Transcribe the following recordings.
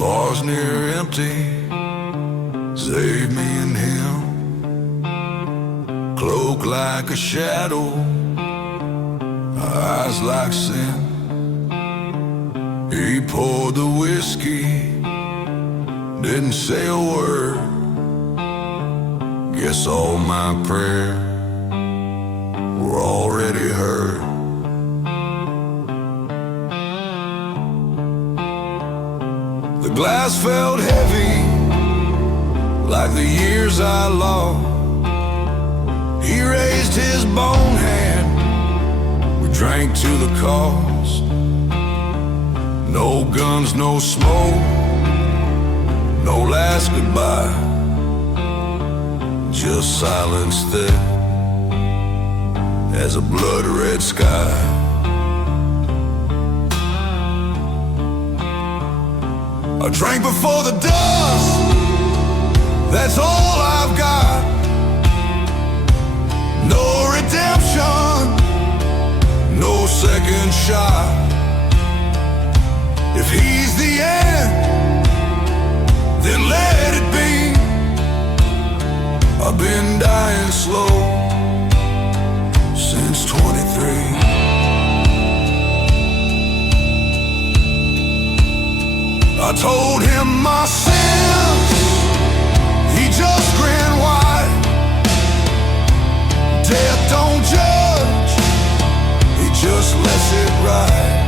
bar's near empty, save me and him. Cloak like a shadow, eyes like sin. He poured the whiskey, didn't say a word. Guess all my prayers were already heard. The glass felt heavy, like the years I lost. He raised his bone hand, we drank to the cost. No guns, no smoke, no last goodbye, just silence thick as a blood-red sky. I drank before the dust, that's all I've got. No redemption, no second shot. If he's the end, then let it be. I've been dying slow since 23. I told him my sins, he just grinned wide. Death don't judge, he just lets it ride.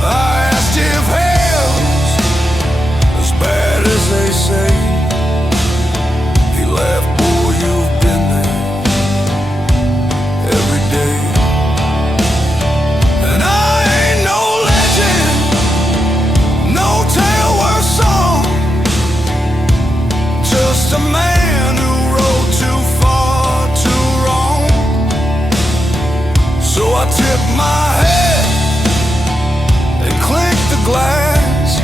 I asked if hell's as bad as they say. He laughed, boy, you've been there every day. And I ain't no legend, no tale worth song, just a man who wrote too far, too wrong. So I tipped my head and clinked the glass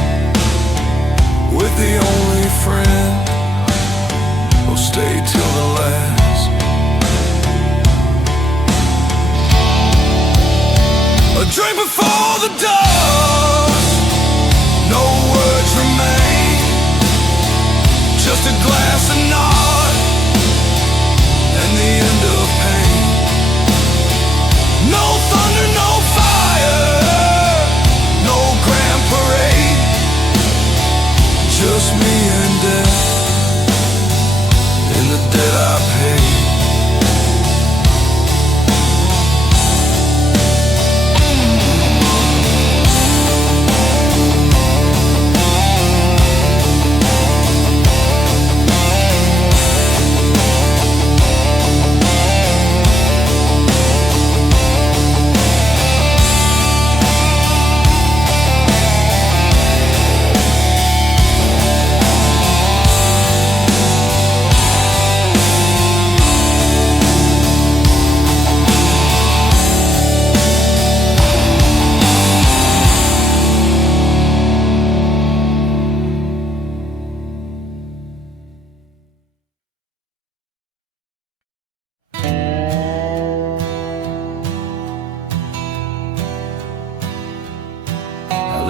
with the only friend who'll stay till the last. A drink before the dust, no words remain, just a glass of nod and the end of pain. No thunder, no fire, no grand parade, just me and death in the debt I paid.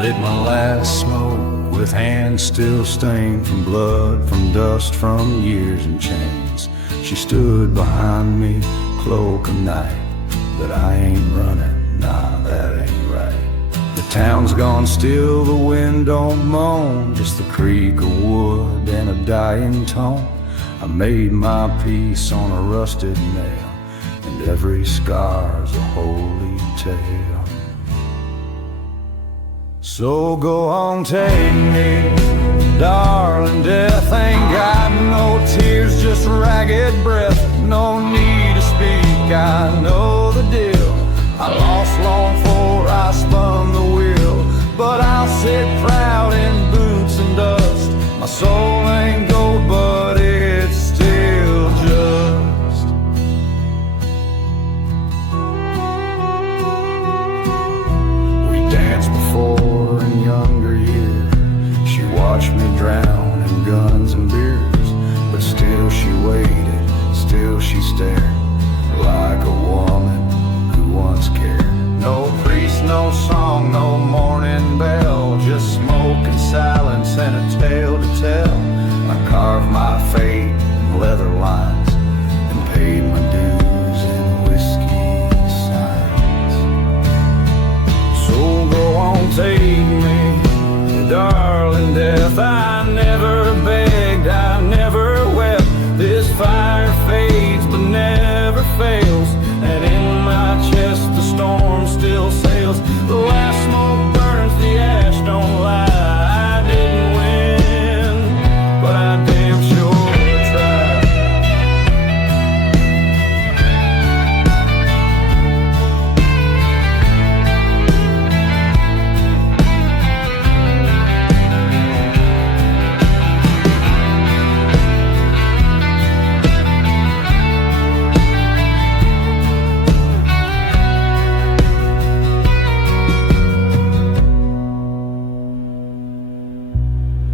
Lit my last smoke with hands still stained from blood, from dust, from years and chains. She stood behind me, cloak of night, but I ain't running, nah, that ain't right. The town's gone still, the wind don't moan, just the creak of wood and a dying tone. I made my peace on a rusted nail, and every scar's a holy tale. So go on, take me, darling, death ain't got no tears, just ragged breath, no need to speak, I know the deal. I lost long before I spun the wheel, but I'll sit proud in boots and dust. My soul ain't gold, but it's still just. We danced before in younger years, she watched me drown in guns and beers, but still she waited, still she stared, like a woman who once cared. No priest, no song, no morning bell, just smoke and hotel. I carved my fate in leather lines and paid my dues in whiskey signs. So go on, take me, darling death. I never begged, I never wept. This fire fades but never fails, and in my chest the storm still sails. The last smoke burns, the ash don't lie. I didn't win, but I damn sure tried.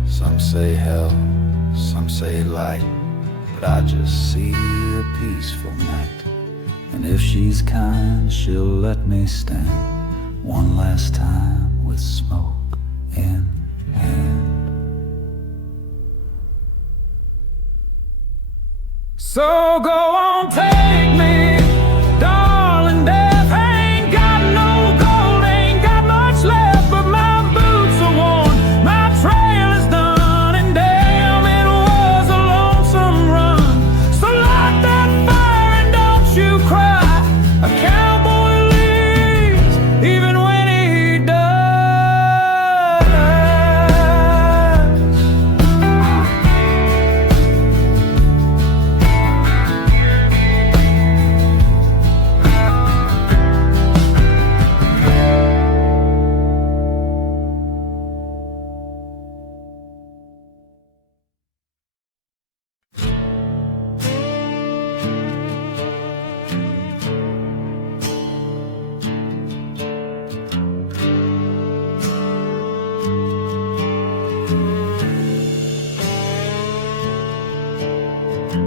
Some say hell, some say light, but I just see a peaceful night. And if she's kind, she'll let me stand one last time with smoke in hand. So go on, take me, darling death. Ain't got no gold, ain't got much left, but my boots are worn, my trail is done, and damn, it was a lonesome run. So light that fire and don't you cry. A cowboy lives even when he dies.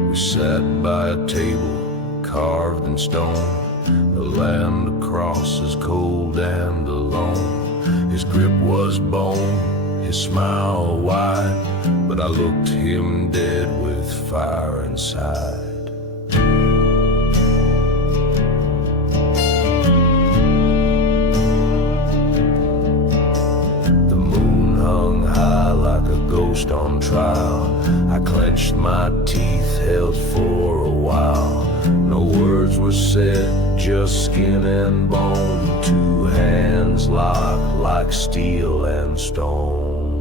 We sat by a table carved in stone. The land across is cold and alone. His grip was bone, his smile wide, but I looked him dead with fire inside. The moon hung high like a ghost on trial. I clenched my teeth, held for a while. No words were said, just skin and bone. Two hands locked like steel and stone.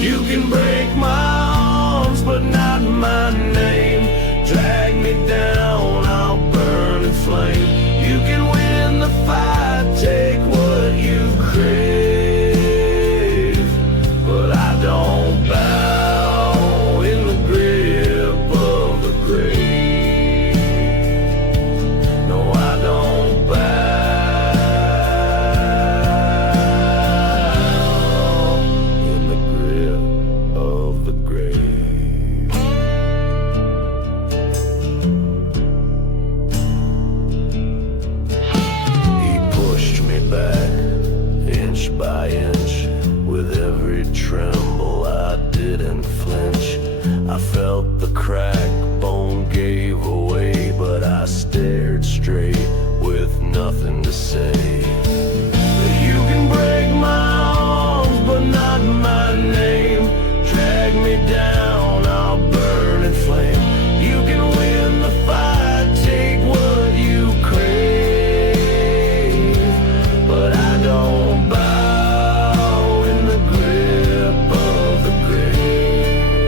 You can break my arms, but not my name. Drag me down, I'll burn in flame. You can win the fight, take what you crave, but I don't bow in the grip of the grave. No, I don't bow in the grip of the grave. He pushed me back, inch by inch. With every tremble I didn't flinch. I felt the crack, bone gave away, but I stared straight with nothing to say. You can break my arms, but not my name. Drag me down, I'll burn in flame. You can win the fight, take what you crave, but I don't bow in the grip of the grave.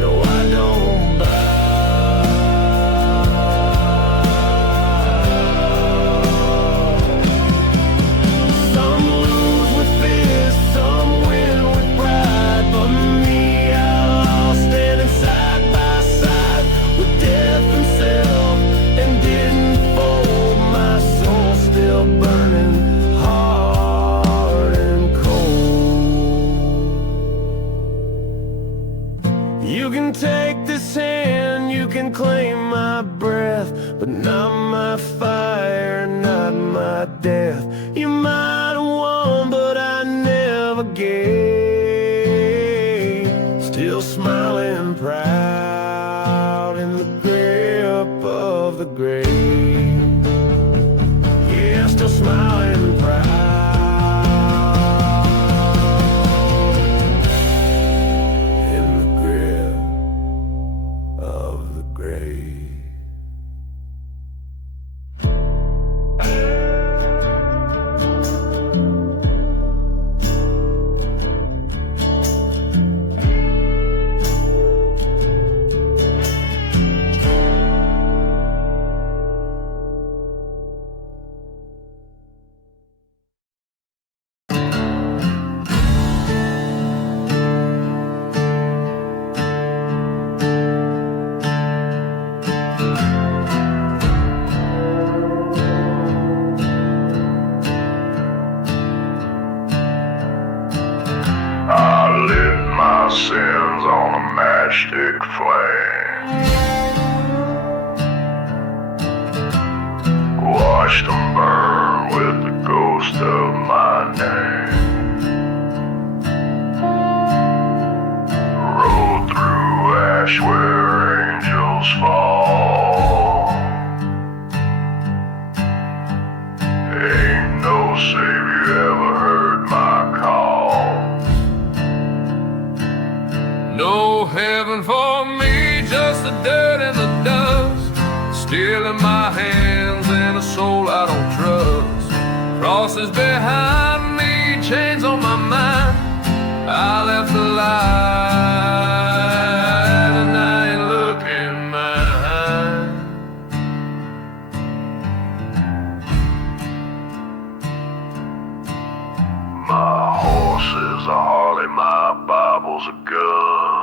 No, I don't bow. Some lose with fists, some win with pride, but me, Outlaw, standing side by side with death himself, and didn't fold. My soul still burning hard and cold. You can take this hand, you can claim my breath, but not my fire, not my death. You might have won, but I never gave matchstick flame. Watch them burn with the ghost of my name. Roll through ash where angels fall. Ain't no savior ever heard my call. No heaven for me, just the dirt and the dust, still in my hands and a soul I don't trust. Crosses behind me, chains on my mind. I left the light and I ain't looking behind. My horse is a Harley, my Bible's a gun.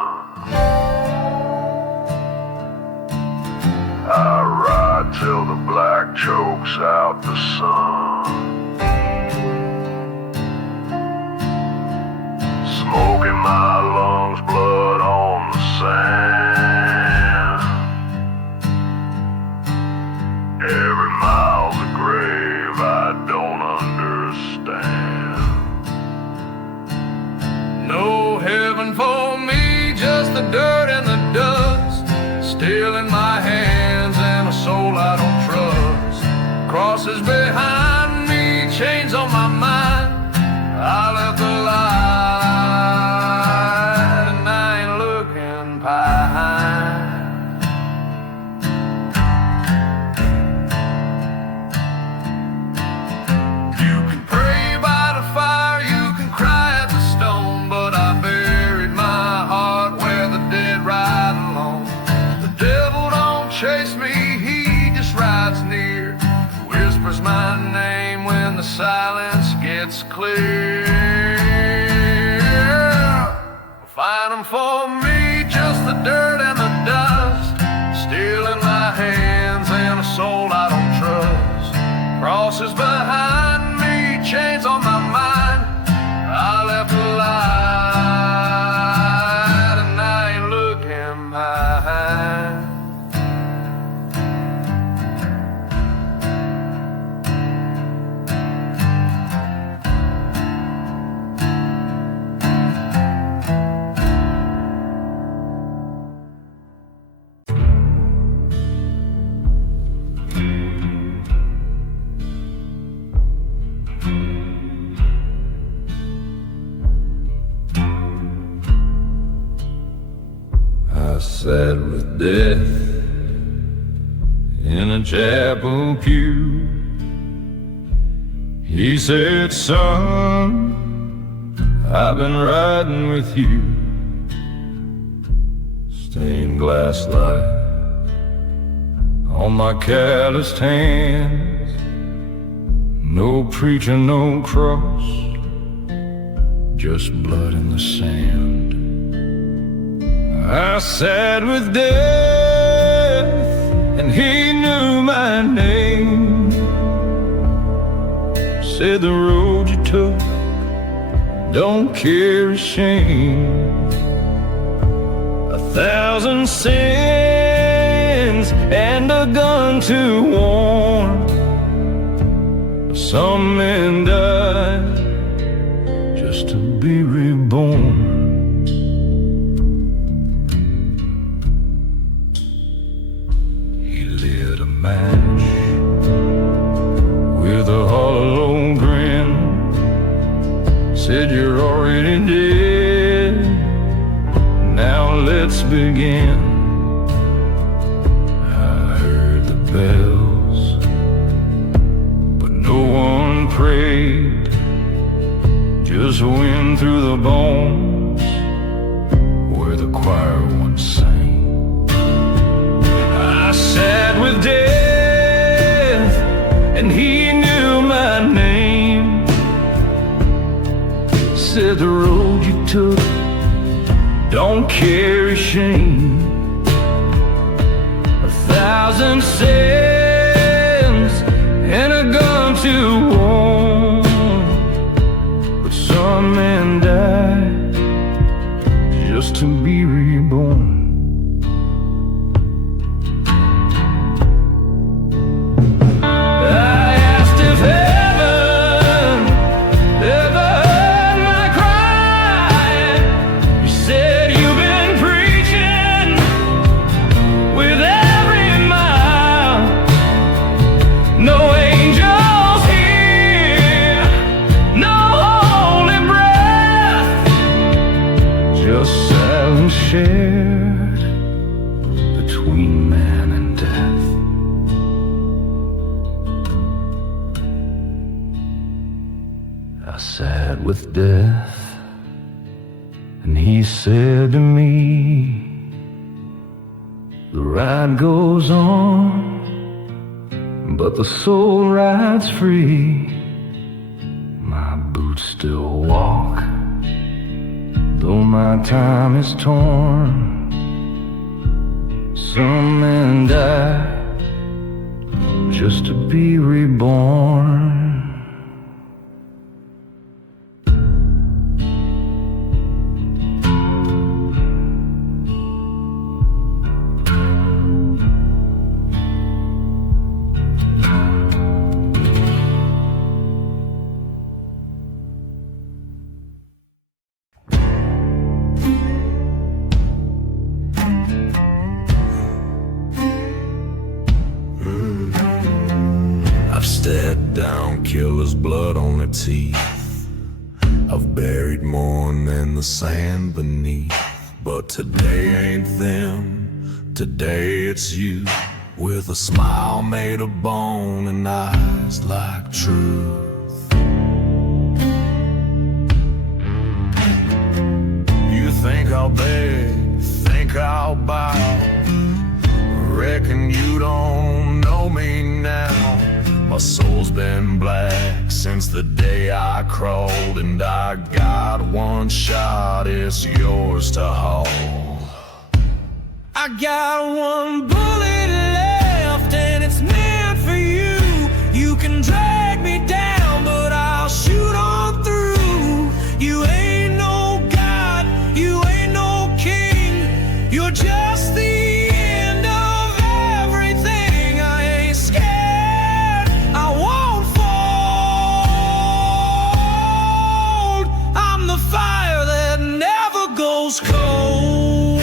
I ride till the black chokes out the sun. Smoke in my lungs, blood on the sand. Every mile's a grave I don't understand. No heaven for me, just the dirt and the dust, still in my hands and a soul I don't trust. Crosses behind me, chains on my mind. I left the light and I ain't looking behind. You can pray by the fire, you can cry at the stone, but I buried my heart where the dead ride alone. The devil don't chase me, he just rides near, whispers my name when the silence gets clear. Find 'em for me, just the dirt and the dust, still in my hands and a soul I don't trust. Crosses behind me, chains on my mind. I left the light and I ain't looking behind. I sat with death in a chapel pew. He said, son, I've been riding with you. Stained glass light on my calloused hands. No preacher, no cross, just blood in the sand. I sat with death and he knew my name. Said the road you took don't carry shame. 1,000 sins and a gun to warn. Some men die just to be reborn. Match with a hollow grin, said you're already dead, now let's begin. I heard the bells, but no one prayed, just wind through the bones where the choir once sang. I sat with death and he knew my name. Said the road you took don't carry shame. 1,000 sins and a gun to warn. But some men die just to be reborn. I sat with death, and he said to me, the ride goes on, but the soul rides free. My boots still walk, though my time is torn. Some men die just to be reborn. Stepped down, killer's blood on their teeth. I've buried more than the sand beneath. But today ain't them, today it's you. With a smile made of bone and eyes like truth. You think I'll beg, think I'll bow. Reckon you don't know me now. My soul's been black since the day I crawled, and I got one shot, it's yours to haul. I got one bullet left, and it's meant for you. You can drag me down, but I'll shoot on through. You ain't no God, you ain't no king, you're just the cold.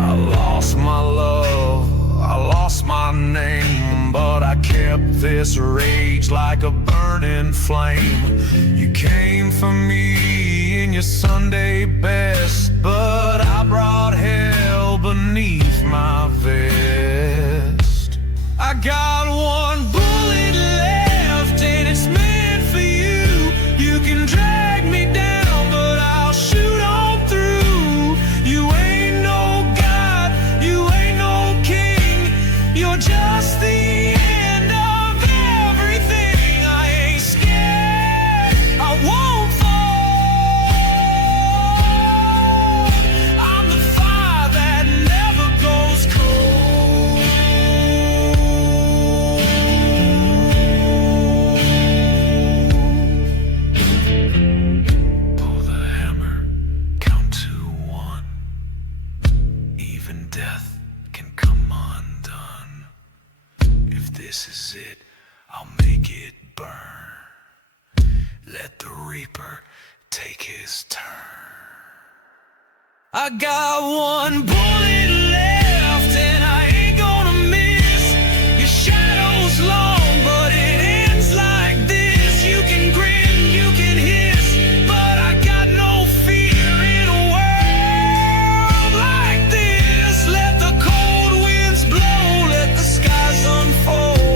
I lost my love, I lost my name, but I kept this rage like a burning flame. You came for me in your Sunday best, but I brought hell beneath my vest. I got one bullet left, and it's meant for you. You can drag me down, but I'll shoot on through. You ain't no God, you ain't no king, you're just the end of everything. I ain't scared, I won't fall. I'm the fire that never goes cold. Death can come undone. If this is it, I'll make it burn. Let the reaper take his turn. I got one bullet left, and I ain't gonna miss. Your shadow's long, but it ends like this. You can grin, you can hiss, but I got no fear in a world like this. Let the cold winds blow, let the skies unfold.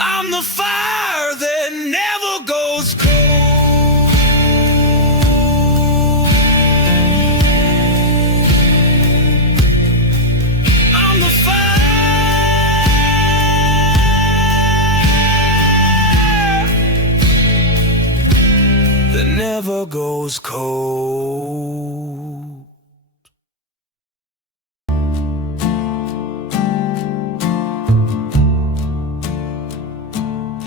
I'm the fire that never goes cold. I'm the fire that never goes cold.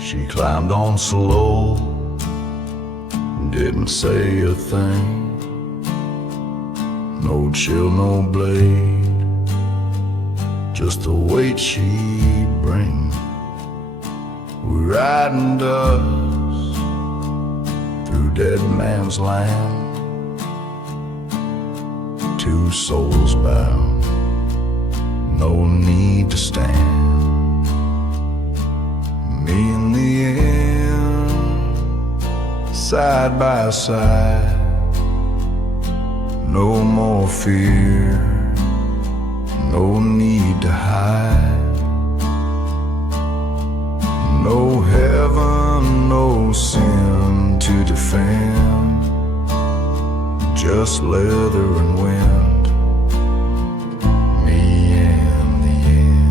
She climbed on slow, didn't say a thing. No chill, no blade, just the weight she'd bring. We're riding dust through dead man's land, two souls bound, no need to stand. Me in the end, side by side, no more fear, no need to hide. No heaven, no sin to defend, just leather and wind, me in the end.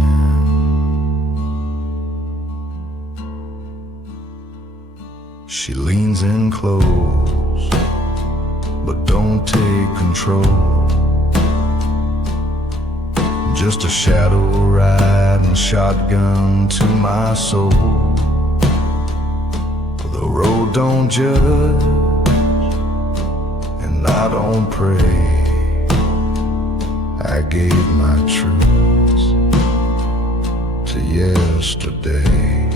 She leans in close, but don't take control. Just a shadow riding shotgun to my soul. The road don't judge, and I don't pray. I gave my truths to yesterday.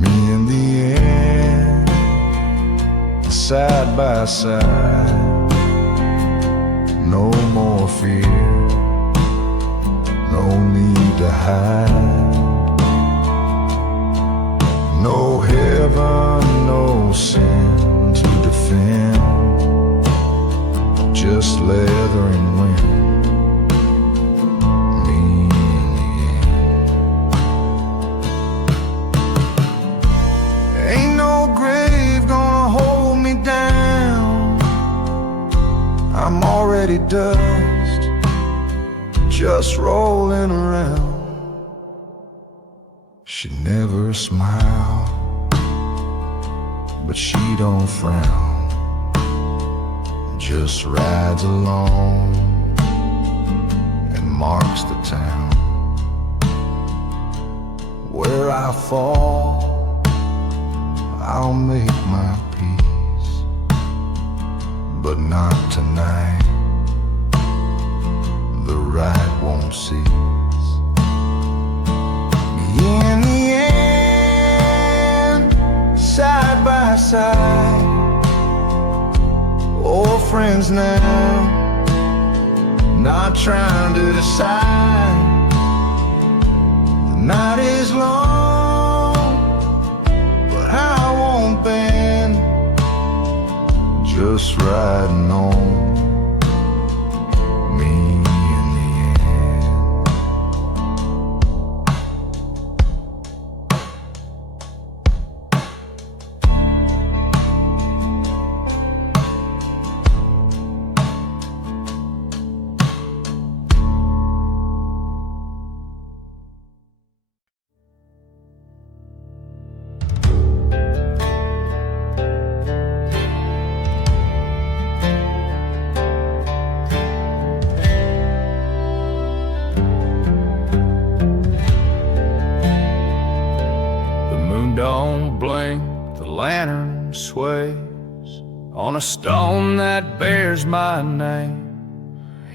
Me in the end, side by side, no more fear, no need to hide. No heaven, no sin to defend, just leather and wind, me in the end. Ain't no grave gonna hold me down, I'm already dust, just rolling around. She never smiled, but she don't frown, just rides along and marks the town. Where I fall, I'll make my peace, but not tonight, the right won't cease. In the end, side by side, old friends now, not trying to decide. The night is long, but I won't bend, just riding on. Don't blink, the lantern sways on a stone that bears my name.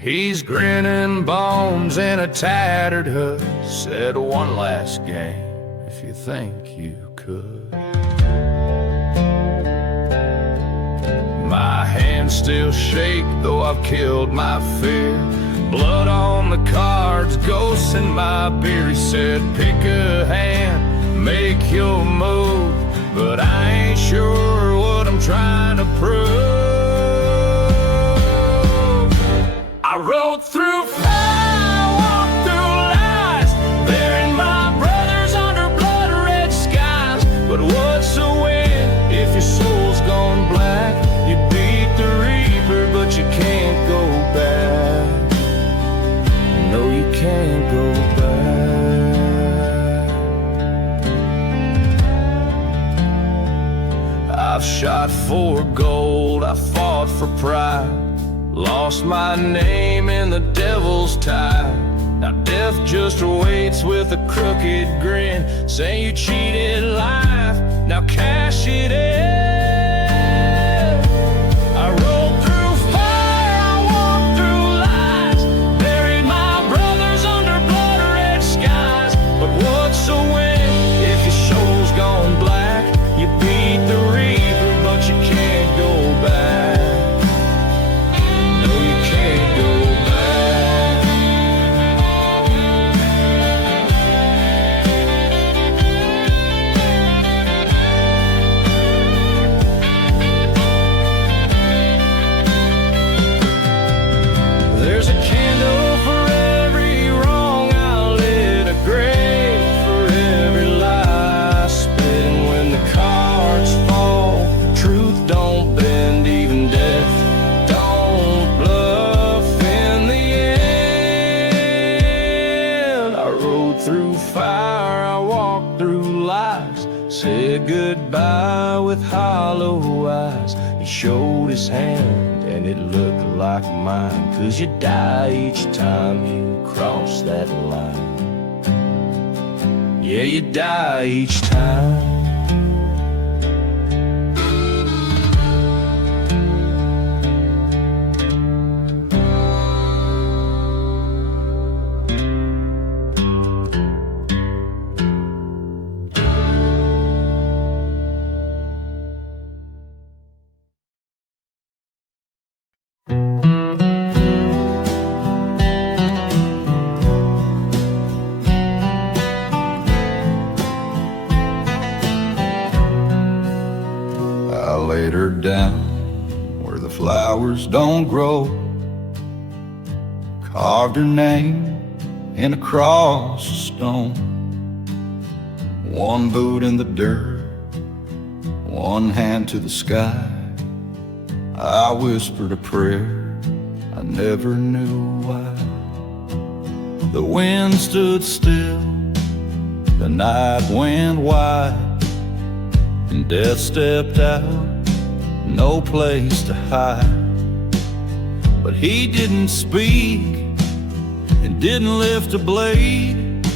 He's grinning bones in a tattered hood, said one last game if you think you could. My hands still shake though I've killed my fear. Blood on the cards, ghosts in my beer. He said pick a hand, make your move, but I ain't sure what I'm trying to prove. I rode through fire, walked through lies, burying my brothers under blood-red skies. But what's a win if your soul's gone black? You beat the reaper, but you can't go back. No, you can't go back. I've shot for gold, I fought for pride, lost my name in the devil's tide. Now death just waits with a crooked grin, saying you cheated life, now cash it in. I rode through fire, I walked through lies, buried my brothers under blood-red skies. But what's a win if your soul's gone black? You beat the reaper, but you can't go back. No, you can't go back. There's a candle goodbye with hollow eyes. He showed his hand and it looked like mine, 'cause you die each time you cross that line. Yeah, you die each time. Laid her down where the flowers don't grow, carved her name in a cross of stone. One boot in the dirt, one hand to the sky. I whispered a prayer, I never knew why. The wind stood still, the night went wide, and death stepped out, no place to hide. But he didn't speak and didn't lift a blade,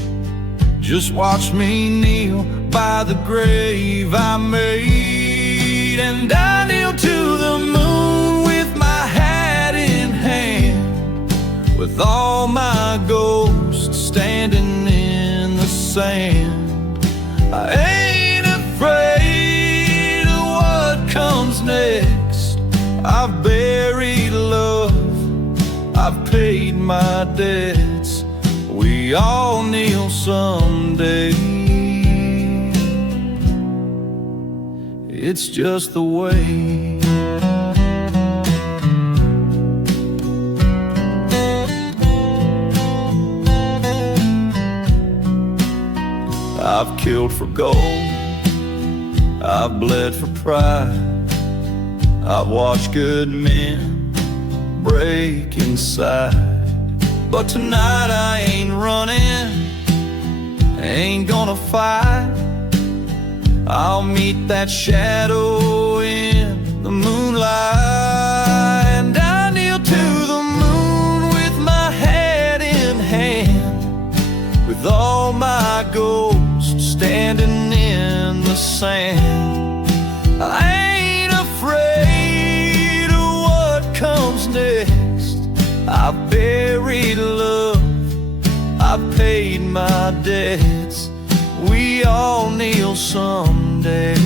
just watched me kneel by the grave I made. And I kneel to the moon with my hat in hand, with all my ghosts standing in the sand. I ain't afraid of what comes next. I've buried love, I've paid my debts. We all kneel someday. It's just the way. I've killed for gold, I've bled for pride, I've watched good men break inside. But tonight I ain't running, ain't gonna fight. I'll meet that shadow in the moonlight. And I kneel to the moon with my head in hand, with all my ghosts standing in the sand. I ain't afraid of what comes next. I've buried love, I've paid my debts. We all kneel someday.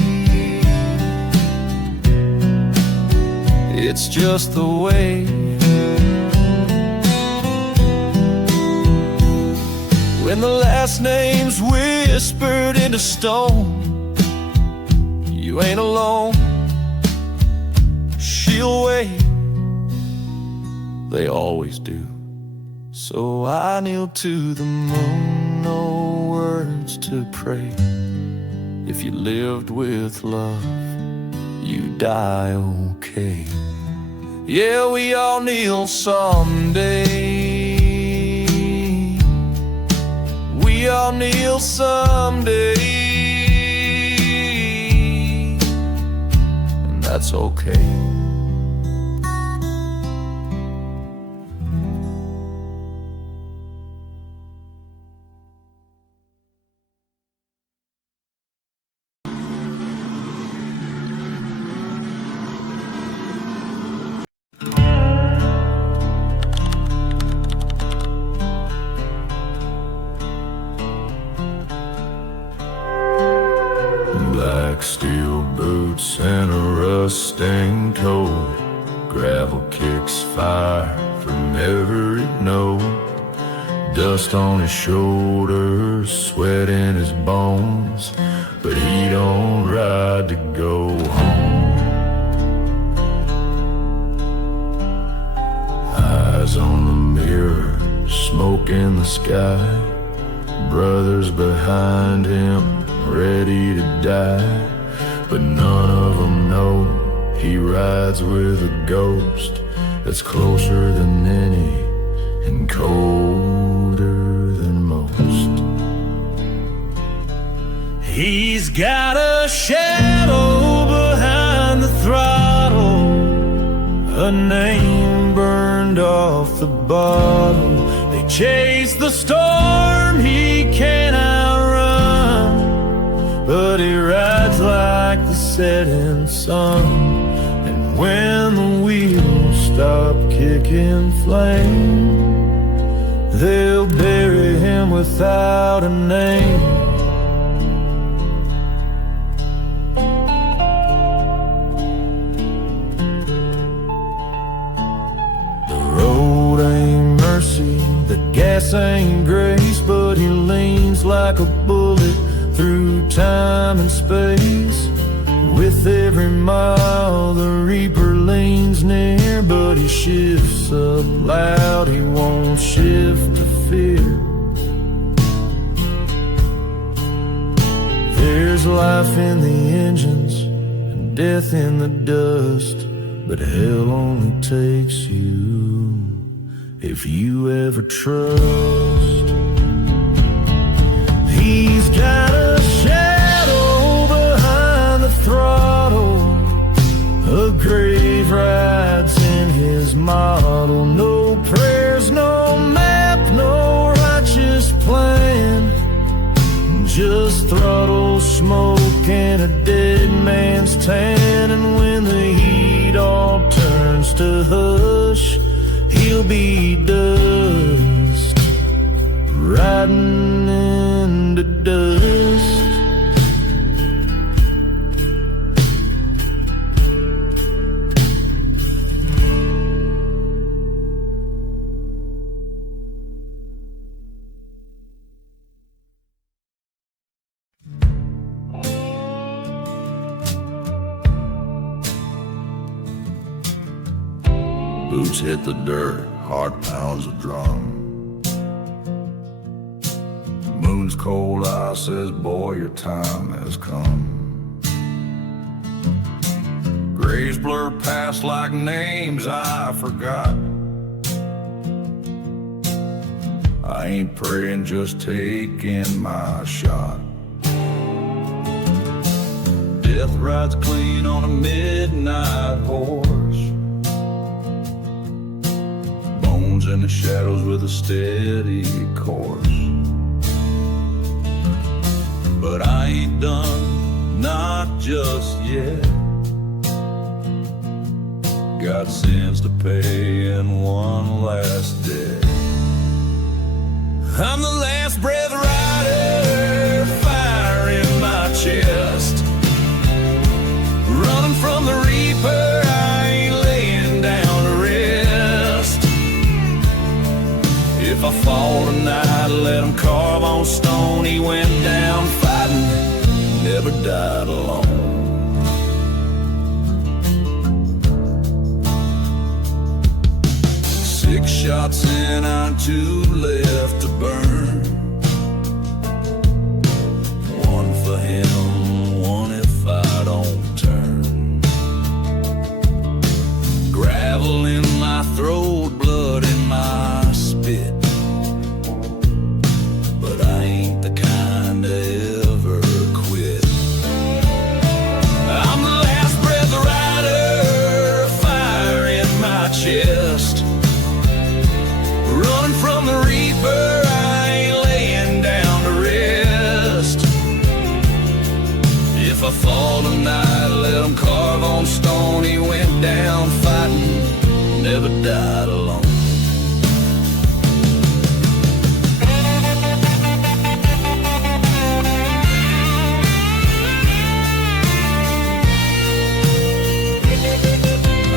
It's just the way. When the last name's whispered into stone, you ain't alone. She'll wait, they always do. So I kneel to the moon, no words to pray. If you lived with love, you die okay. Yeah, we all kneel someday. We all kneel someday. And that's okay. Black steel boots and a rust-stained toe, gravel kicks fire from every note. Dust on his shoulders, sweat in his bones, but he don't ride to go home. Eyes on the mirror, smoke in the sky, brothers behind him ready to die, but none of them know he rides with a ghost that's closer than any and colder than most. He's got a shadow behind the throttle, a name burned off the bottle. They chase the storm he can't outrun, but he rides like the setting sun. And when the wheels stop kicking flame, they'll bury him without a name. The gas ain't grace, but he leans like a bullet through time and space. With every mile the reaper leans near, but he shifts up loud, he won't shift to fear. There's life in the engines and death in the dust, but hell only takes you if you ever trust. He's got a shadow behind the throttle, a grave rides in his model. No prayers, no map, no righteous plan, just throttle, smoke, and a dead man's tan. And when the heat all turns to hush, he'll be dust, riding into dust. Boots hit the dirt, heart pounds a drum. Moon's cold eye says, boy, your time has come. Graves blur past like names I forgot. I ain't praying, just taking my shot. Death rides clean on a midnight horse, in the shadows with a steady course. But I ain't done, not just yet. Got sins to pay and one last debt. I'm the last breath rider, fire in my chest. Running from the reaper, I ain't laying down to rest. If I fall tonight, let him carve on stone. He went down fighting, never died alone. 6 shots in, I'm 2 left to burn. 1 for him, 1 if I don't turn. Gravel in my throat, blood in my spit. But I ain't the kind to ever quit. I'm the last breath rider, fire in my chest. Running from the reaper, I ain't laying down to rest. If I fall tonight, let him carve on stone. He went down fighting, never died alone.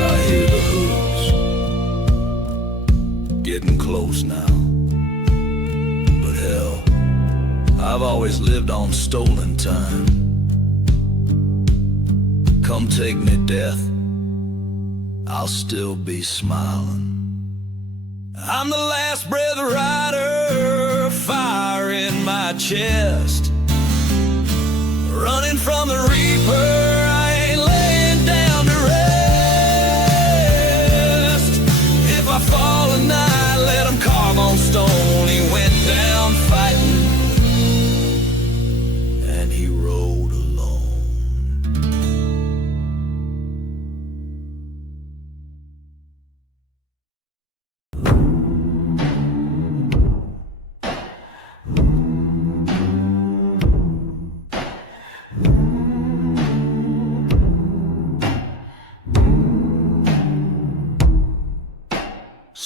I hear the hooves getting close now, but hell, I've always lived on stolen time. Come take me, death, I'll still be smiling. I'm the last breath rider, fire in my chest. Running from the reaper, I ain't laying down to rest. If I fall tonight, let him carve on stone. He went down fighting, and he rose.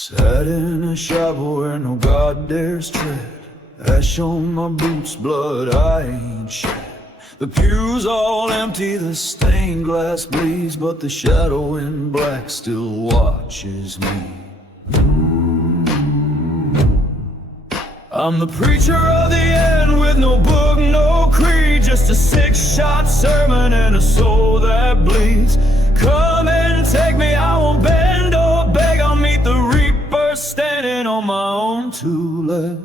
Sat in a shop where no God dares tread. Ash on my boots, blood I ain't shed. The pews all empty, the stained glass bleeds, but the shadow in black still watches me. I'm the preacher of the end with no book, no creed, just a six-shot sermon and a soul that bleeds. Come and take me, I won't bend or beg, I'll meet the reaper standing on my own two legs.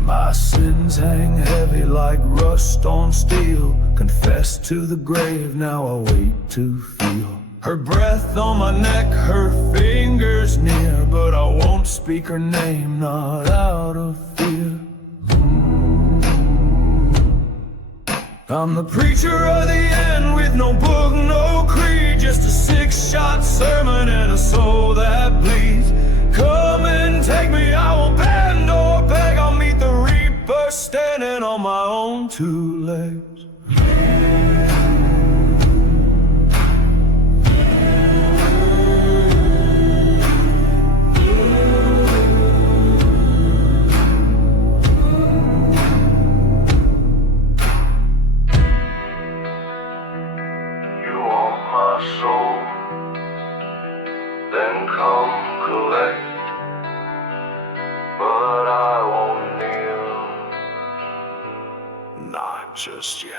My sins hang heavy like rust on steel. Confessed to the grave, now I wait to feel her breath on my neck, her fingers near. But I won't speak her name, not out of fear. I'm the preacher of the end with no book, no creed, just a six-shot sermon and a soul that bleeds. Come and take me, I won't bend or beg, I'll meet the reaper standing on my own two legs. Soul, then come collect, but I won't kneel, not just yet.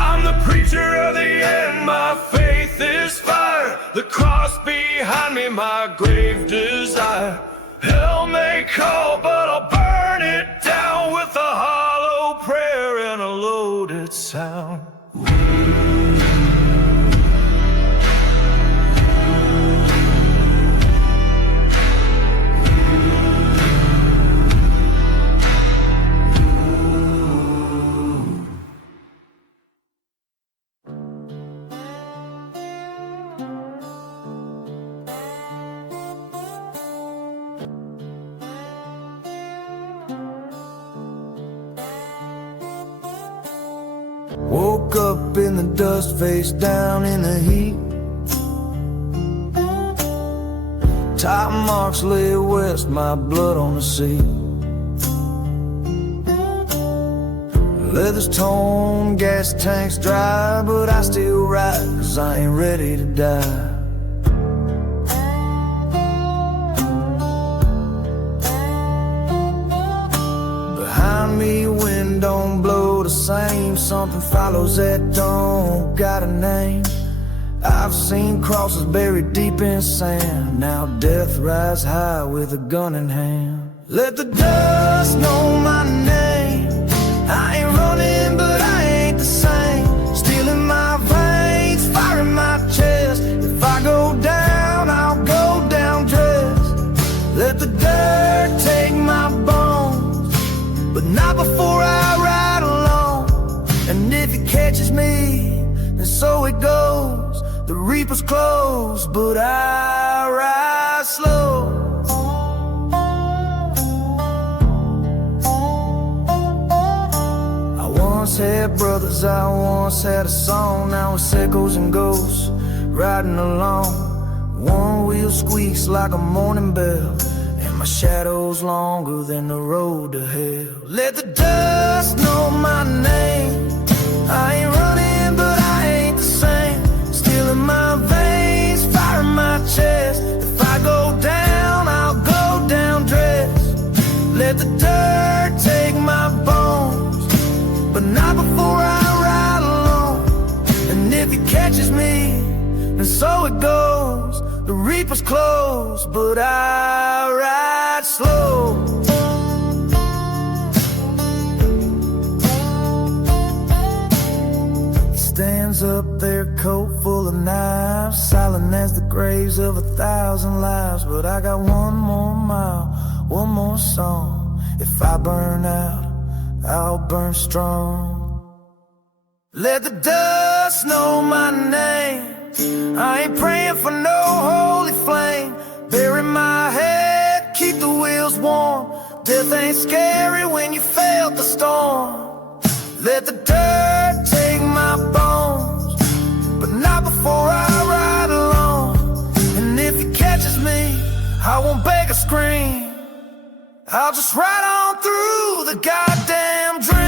I'm the preacher of the end, my faith is fire, the cross behind me, my grave desire. Hell may call, but I'll burn it down with a hollow prayer and a loaded sound. Woke up in the dust, face down in the heat. Top marks lay west, my blood on the seat. Leather's torn, gas tank's dry, but I still ride, cause I ain't ready to die. Behind me, wind don't blow the same. Something follows that don't got a name. I've seen crosses buried deep in sand. Now death rides high with a gun in hand. Let the dust know my name. I ain't running, but I ain't the same. Steel in my veins, fire in my chest. If I go down, I'll go down dressed. Let the dirt take my bones, but not before I ride alone. And if he catches me, then so it goes. The reaper's close, but I ride slow. I once had brothers, I once had a song. Now it's echoes and ghosts riding along. One wheel squeaks like a morning bell, and my shadow's longer than the road to hell. Let the dust know my name. I ain't running, but I ain't the same. Steel in my veins, fire in my chest. If I go down, I'll go down dressed. Let the dirt take my bones, but not before I ride alone. And if he catches me, then so it goes. The reaper's close, but I ride slow. Stands up there, coat full of knives, silent silent as the graves of 1,000 lives. But I got one more mile, one more song. If I burn out, I'll burn strong. Let the dust know my name. I ain't praying for no holy flame. Bury my head, keep the wheels warm. Death ain't scary when you failed the storm. Let the dirt take my bones, but not before I ride alone. And if he catches me, I won't beg or scream. I'll just ride on through the goddamn dream.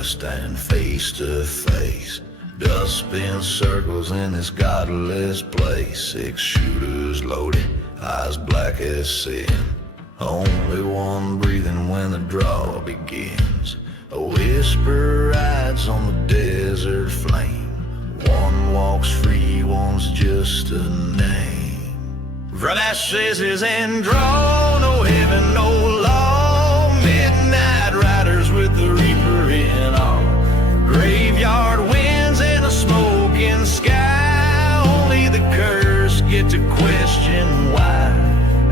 Stand face to face, dust spin circles in this godless place. 6 shooters loaded, eyes black as sin. Only one breathing when the draw begins. A whisper rides on the desert flame. One walks free, one's just a name. From ashes and draw, no heaven, no law. Midnight riders with the reaper in all. Graveyard winds and a smoking sky. Only the cursed get to question why.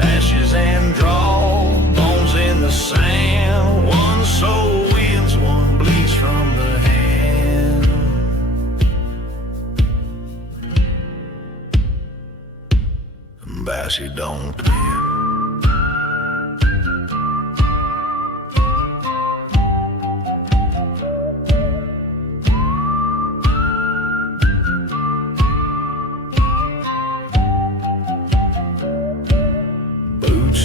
Ashes and draw, bones in the sand. One soul wins, one bleeds from the hand. Bassy don't live.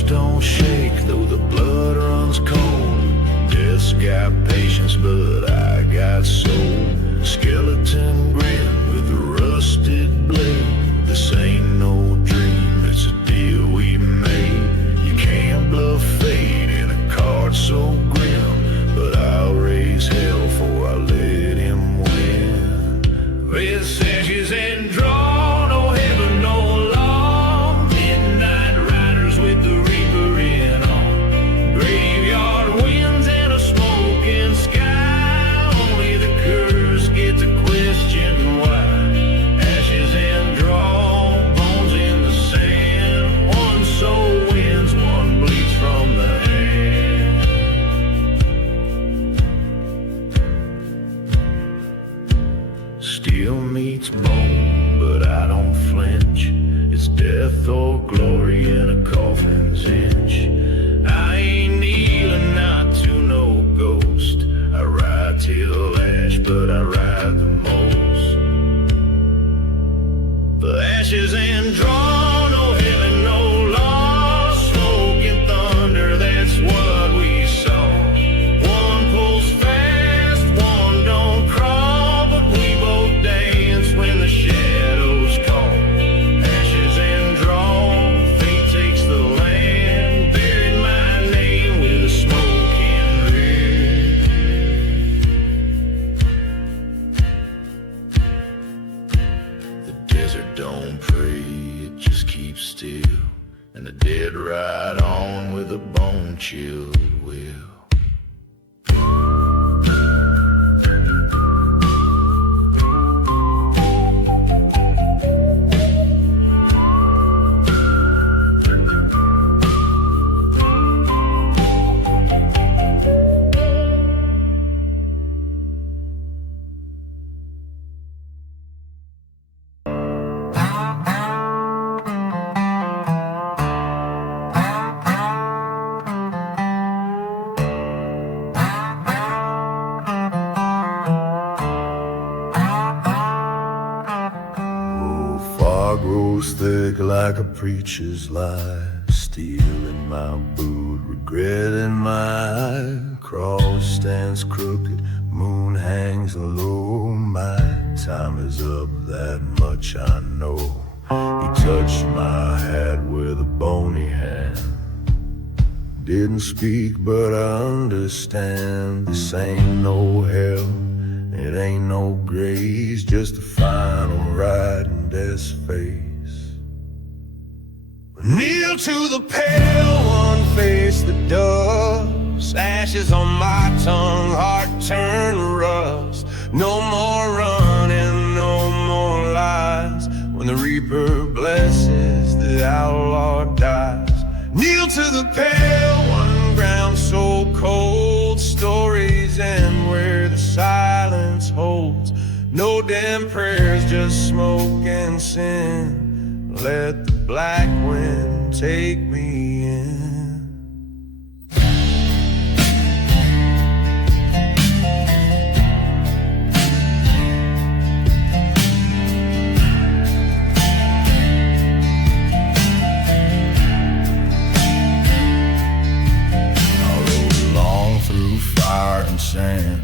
Don't shake though the blood runs cold. Death's got patience, but I got soul. Skeleton grin with a rusted blade. This ain't no dream, it's a deal we made. You can't bluff fate in a card so grim, but I'll raise hell before I let him win. With ashes and draw, no heaven, no law. Midnight riders with the steel meets bone, but I don't flinch. It's death or glory in a coffin's inch. I ain't kneeling not to no ghost. I ride till ash, but I ride the most. For ashes and draw, no heaven, no law. Smoke and thunder, that's what we saw. One pulls fast, one don't crawl, but we both dance when the shadows call. Ashes and draw, fate takes the land. Buried my name with a smoking red. The desert don't pray, it just keeps still. And the dead ride on with a bone-chilled will. Grows thick like a preacher's lie. Stealing my boot, regret in my eye. Cross stands crooked, Moon hangs low, my time is up, that much I know. He touched my hat with a bony hand. Didn't speak, but I understand. This ain't no hell, it ain't no grace, just a final ride in death's face. Kneel to the pale one, face the dust. Ashes on my tongue, heart turned to rust. No more running, no more lies. When the reaper blesses, the outlaw dies. Kneel to the pale one, ground so cold. Stories end where the silence holds. No damn prayers, just smoke and sin. Let the black wind take me in. Sand.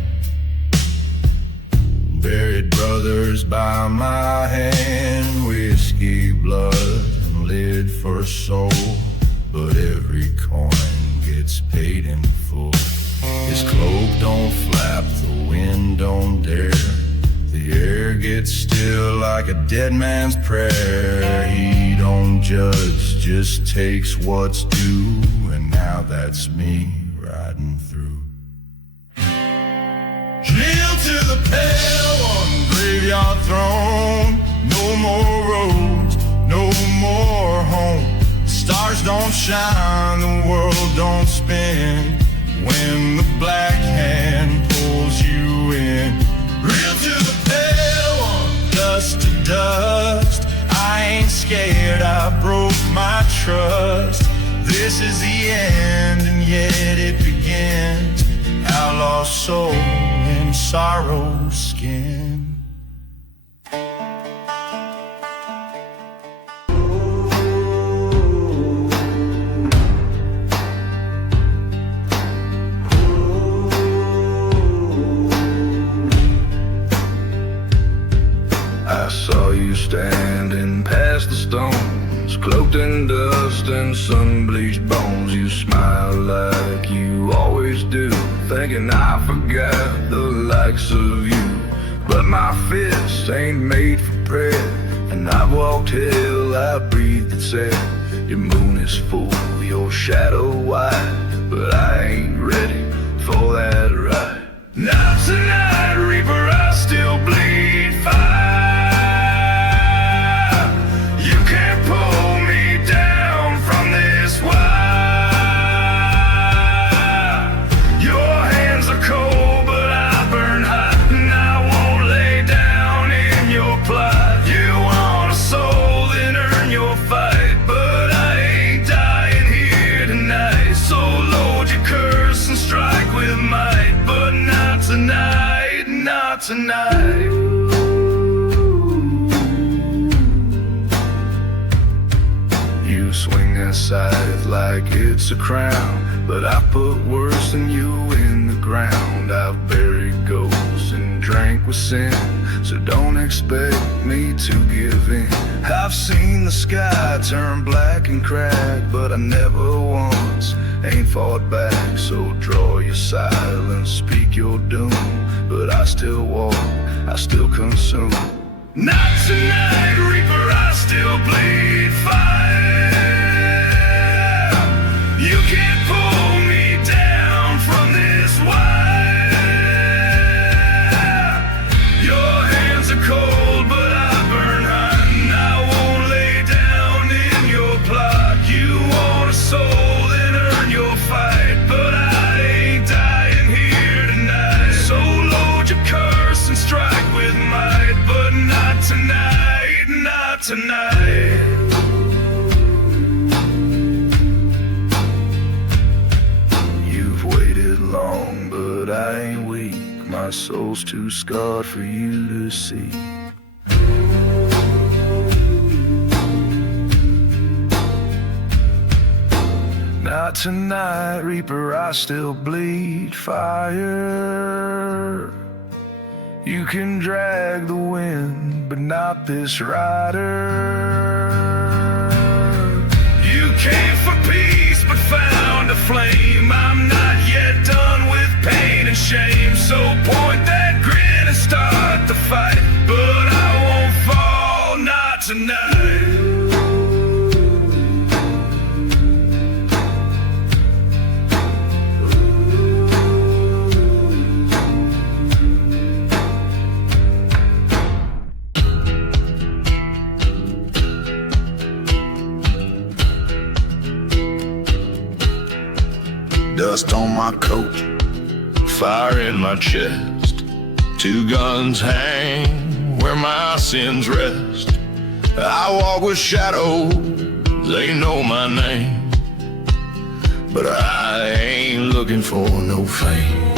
Buried brothers by my hand, whiskey, blood, and lid for soul. But every coin gets paid in full. His cloak don't flap, the wind don't dare. The air gets still like a dead man's prayer. He don't judge, just takes what's due. And now that's me riding through. Kneel to the pale on graveyard throne. No more roads, no more home. Stars don't shine, the world don't spin when the black hand pulls you in. Kneel to the pale on dust to dust. I ain't scared, I broke my trust. This is the end and yet it begins. Outlaw soul in sorrow skin. I saw you standing past the stones, cloaked in dust and sun-bleached bones. You smile like you always do, thinking I forgot the likes of you. But my fists ain't made for prayer, and I've walked hell, I breathed and said, your moon is full, your shadow wide, but I ain't ready for that ride. Not tonight, Reaper, I still bleed fire. You can't pull me down from this wire. Your hands are cold, but I burn hot, and I won't lay down in your plot. You want a soul, then earn your fight, but I ain't dying here tonight. So load your curse and strike with might, but not tonight, not tonight. You swing that scythe like it's a crown, but I put worse than you in the ground. I've buried ghosts and drank with sin, so don't expect me to give in. I've seen the sky turn black and crack, but I never once ain't fought back. So draw your silence, speak your doom, but I still walk, I still consume. Not tonight, Reaper, I still bleed fire. You can't pull me down from this wire. Your hands are cold, but I burn hot, and I won't lay down in your plot. You want a soul, then earn your fight, but I ain't dying here tonight. So load your curse and strike with might, but not tonight, not tonight. You've waited long, but I ain't weak. My soul's too scarred for you to see. Now not tonight, Reaper, I still bleed fire. You can drag the wind, but not this rider. You came for peace, but found a flame. I'm not yet done with pain and shame. So point that grin and start the fight, but I won't fall, not tonight. Dust on my coat, fire in my chest. Two guns hang where my sins rest. I walk with shadows, they know my name, but I ain't looking for no fame.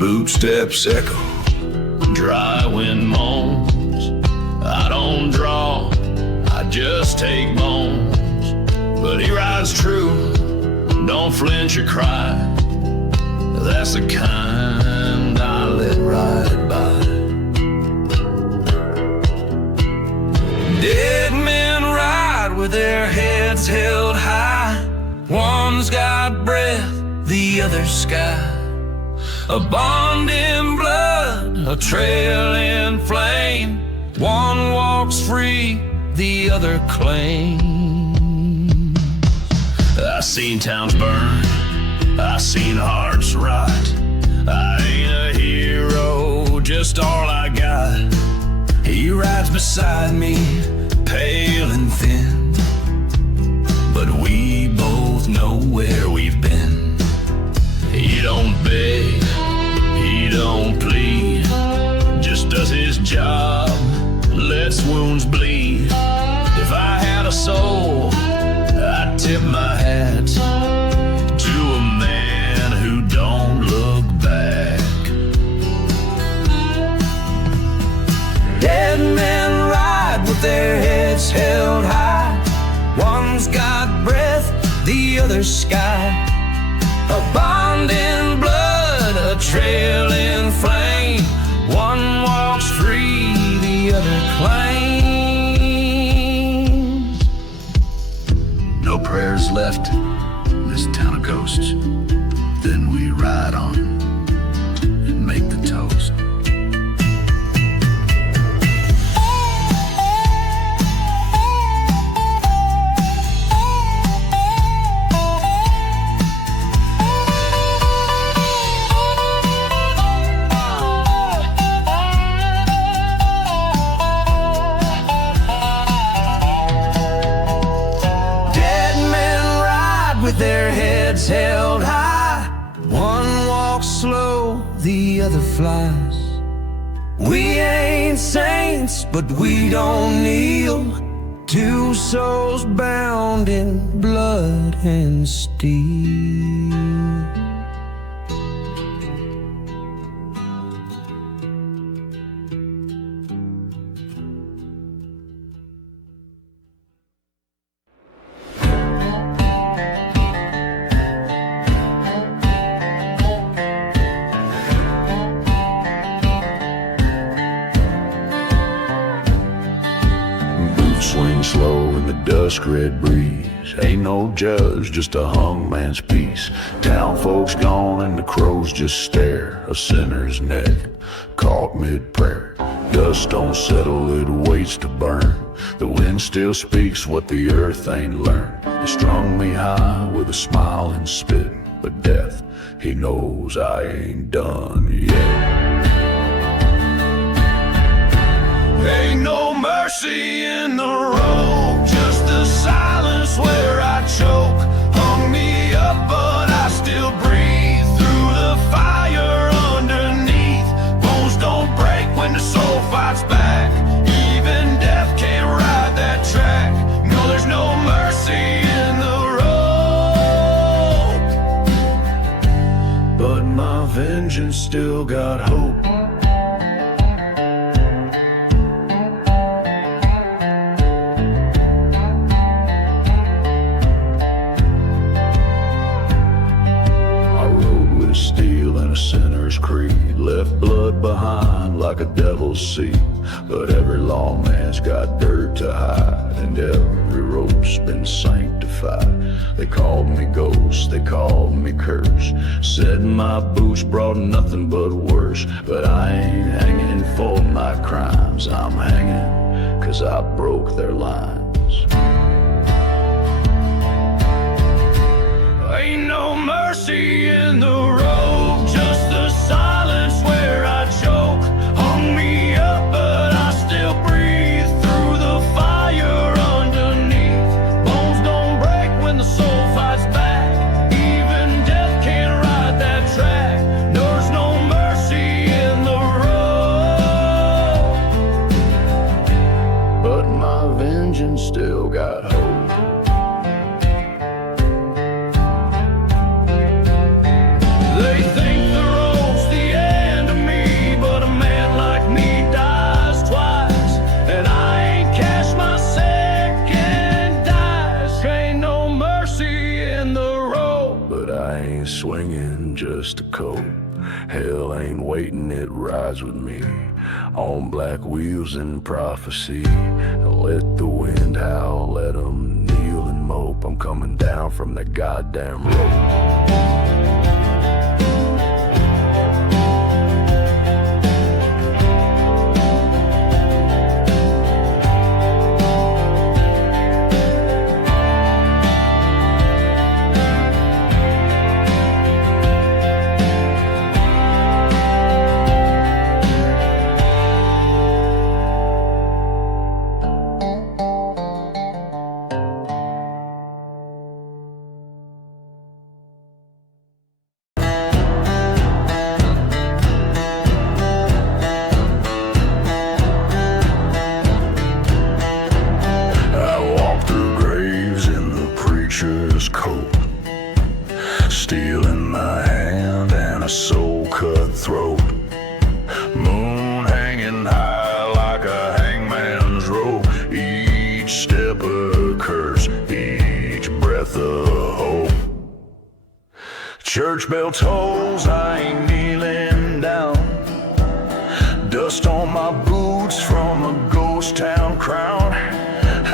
Boot steps echo, dry wind moans. I don't draw, I just take bones. But he rides true, don't flinch or cry. That's the kind I let ride by. Dead men ride with their heads held high. One's got breath, the other's sky. A bond in blood, a trail in flame. One walks free, the other claims. I seen towns burn, I seen hearts rot. I ain't a hero, just all I got. He rides beside me, pale and thin, but we both know where we've been. He don't beg, he don't plead, just does his job, lets wounds bleed. If I had a soul, I'd tip my hat to a man who don't look back. Dead men ride with their heads held high. One's got breath, the other's sky. A bond in blood, a trail in flame. One walks free, the other claims. No prayers left in this town of ghosts. Then we ride on and make the toast. Their heads held high. One walks slow, the other flies. We ain't saints, but we don't kneel. Two souls bound in blood and steel. Swing slow in the dusk-red breeze. Ain't no judge, just a hung man's peace. Town folks gone and the crows just stare. A sinner's neck caught mid-prayer. Dust don't settle, it waits to burn. The wind still speaks what the earth ain't learned. He strung me high with a smile and spit, but death, he knows I ain't done yet. Ain't no mercy in the road, just the silence where I choke. Hung me up, but I still breathe through the fire underneath. Bones don't break when the soul fights back. Even death can't ride that track. No, there's no mercy in the road, but my vengeance still got hope. like a devil's seat, but every lawman's got dirt to hide, and every rope's been sanctified. They called me ghost, they called me curse, said my boots brought nothing but worse. But I ain't hanging for my crimes, I'm hanging 'cause I broke their lines. Ain't no mercy in the road, just the silence where I choke. Hung me up, but I still breathe through the fire underneath. Bones don't break when the soul fights back. Even death can't ride that track. There's no mercy in the road, but my vengeance still got hope. Swinging just a coat. Hell ain't waiting, it rides with me on black wheels in prophecy. Let the wind howl, let 'em kneel and mope. I'm coming down from that goddamn rope. Coat, steel in my hand and a soul cut throat. Moon hanging high like a hangman's rope. Each step a curse, each breath a hope. Church bell tolls, I ain't kneeling down. Dust on my boots from a ghost town crown.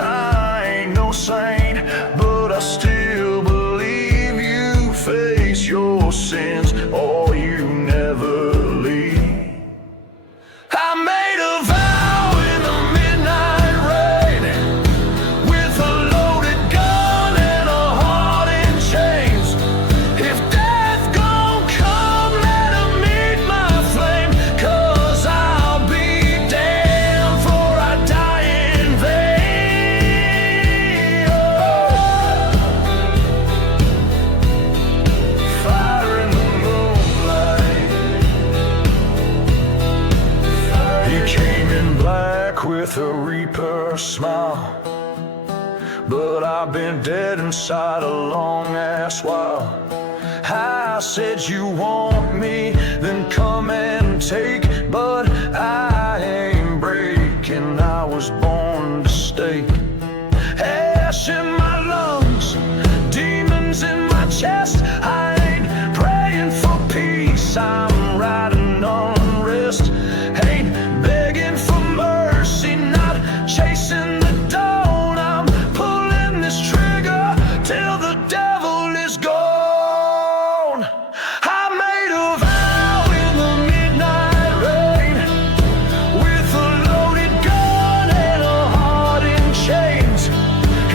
I ain't no saint, but I still believe you face your sins or you never leave. I made a vow in the midnight rain with a loaded gun and a heart in chains. If death gon' come, let him meet my flame, 'cause I'll be damned for I die in vain. Fire in the moonlight. He came in black with a reaper smile, but I've been dead inside a long ass while. I said you want me, then come and take, but I ain't breaking, I was born to stay. Ash in my lungs, demons in my chest. I ain't praying for peace, I'm riding unrest. Ain't begging for mercy, not chasing the dawn. I'm pulling this trigger till the devil is gone. I made a vow in the midnight rain with a loaded gun and a heart in chains.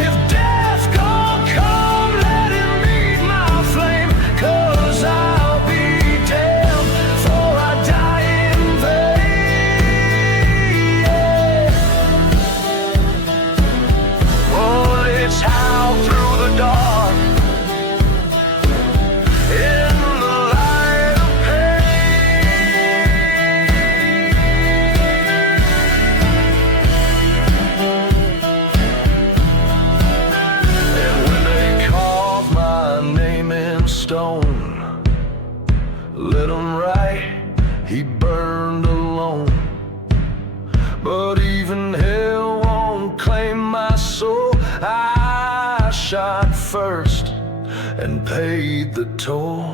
If death gon' come, let him meet my flame, 'cause I'll be damned for I die in vain. Bullets howl through the dark in the light of pain. And when they carve my name in stone, let 'em write, he burned alone. But even hell won't claim my soul. I shot first and paid. 'Paid the toll.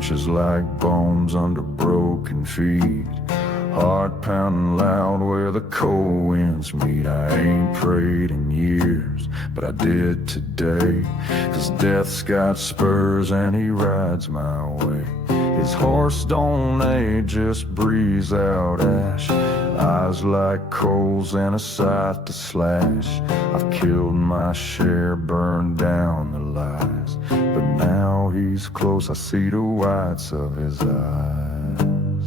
trenches like bones under broken feet. Heart pounding loud where the cold winds meet. I ain't prayed in years, but I did today. 'Cause death's got spurs and he rides my way. His horse don't age, just breathes out ash. Eyes like coals and a scythe to slash. I've killed my share, burned down the lies, but now he's close, I see the whites of his eyes.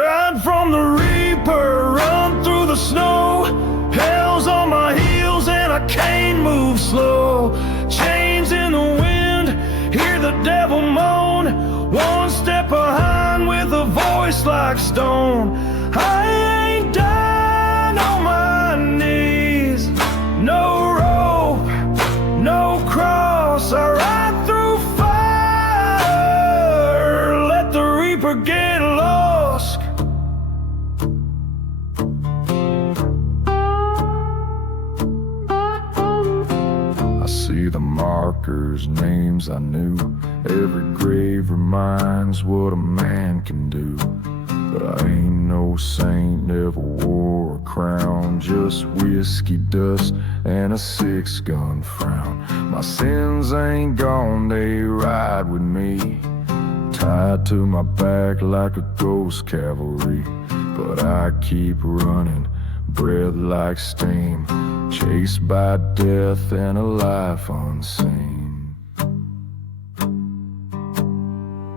Ride from the reaper, run through the snow. Hell's on my heels and I can't move slow. Chains in the wind, hear the devil moan. One step behind with a voice like stone. I ain't dying on my knees. No rope, no cross, I ride through fire. Let the reaper get lost. I see the markers, names I knew. Every grave reminds what a man can do. But I ain't no saint, never wore a crown. Just whiskey dust and a 6-gun frown. My sins ain't gone, they ride with me, tied to my back like a ghost cavalry. But I keep running, breath like steam, chased by death and a life unseen.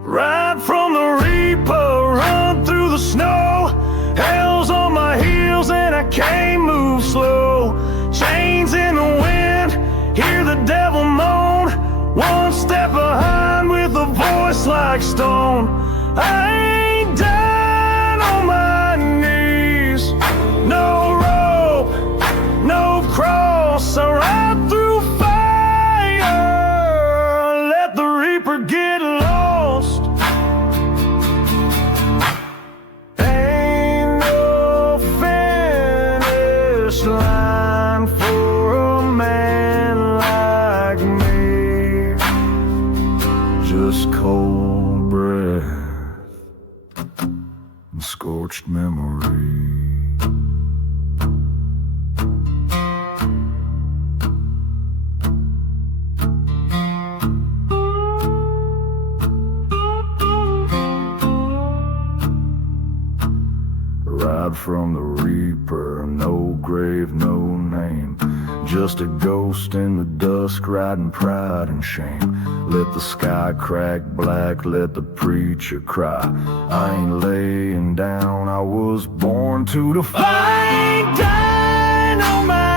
Ride from the reaper, run through the snow. Hell's on my heels and I can't move slow. Chains in the wind, hear the devil moan. One step behind with a voice like stone. I ain't dying on my knees. No rope, no cross, I ride through fire. Let the reaper get lost. Ain't no finish line for a man like me. Just cold breath and scorched memory. Ride from the reaper, no grave, no name. Just a ghost in the dusk, riding pride and shame. Let the sky crack black, let the preacher cry. I ain't laying down, I was born to defy. I ain't dying on my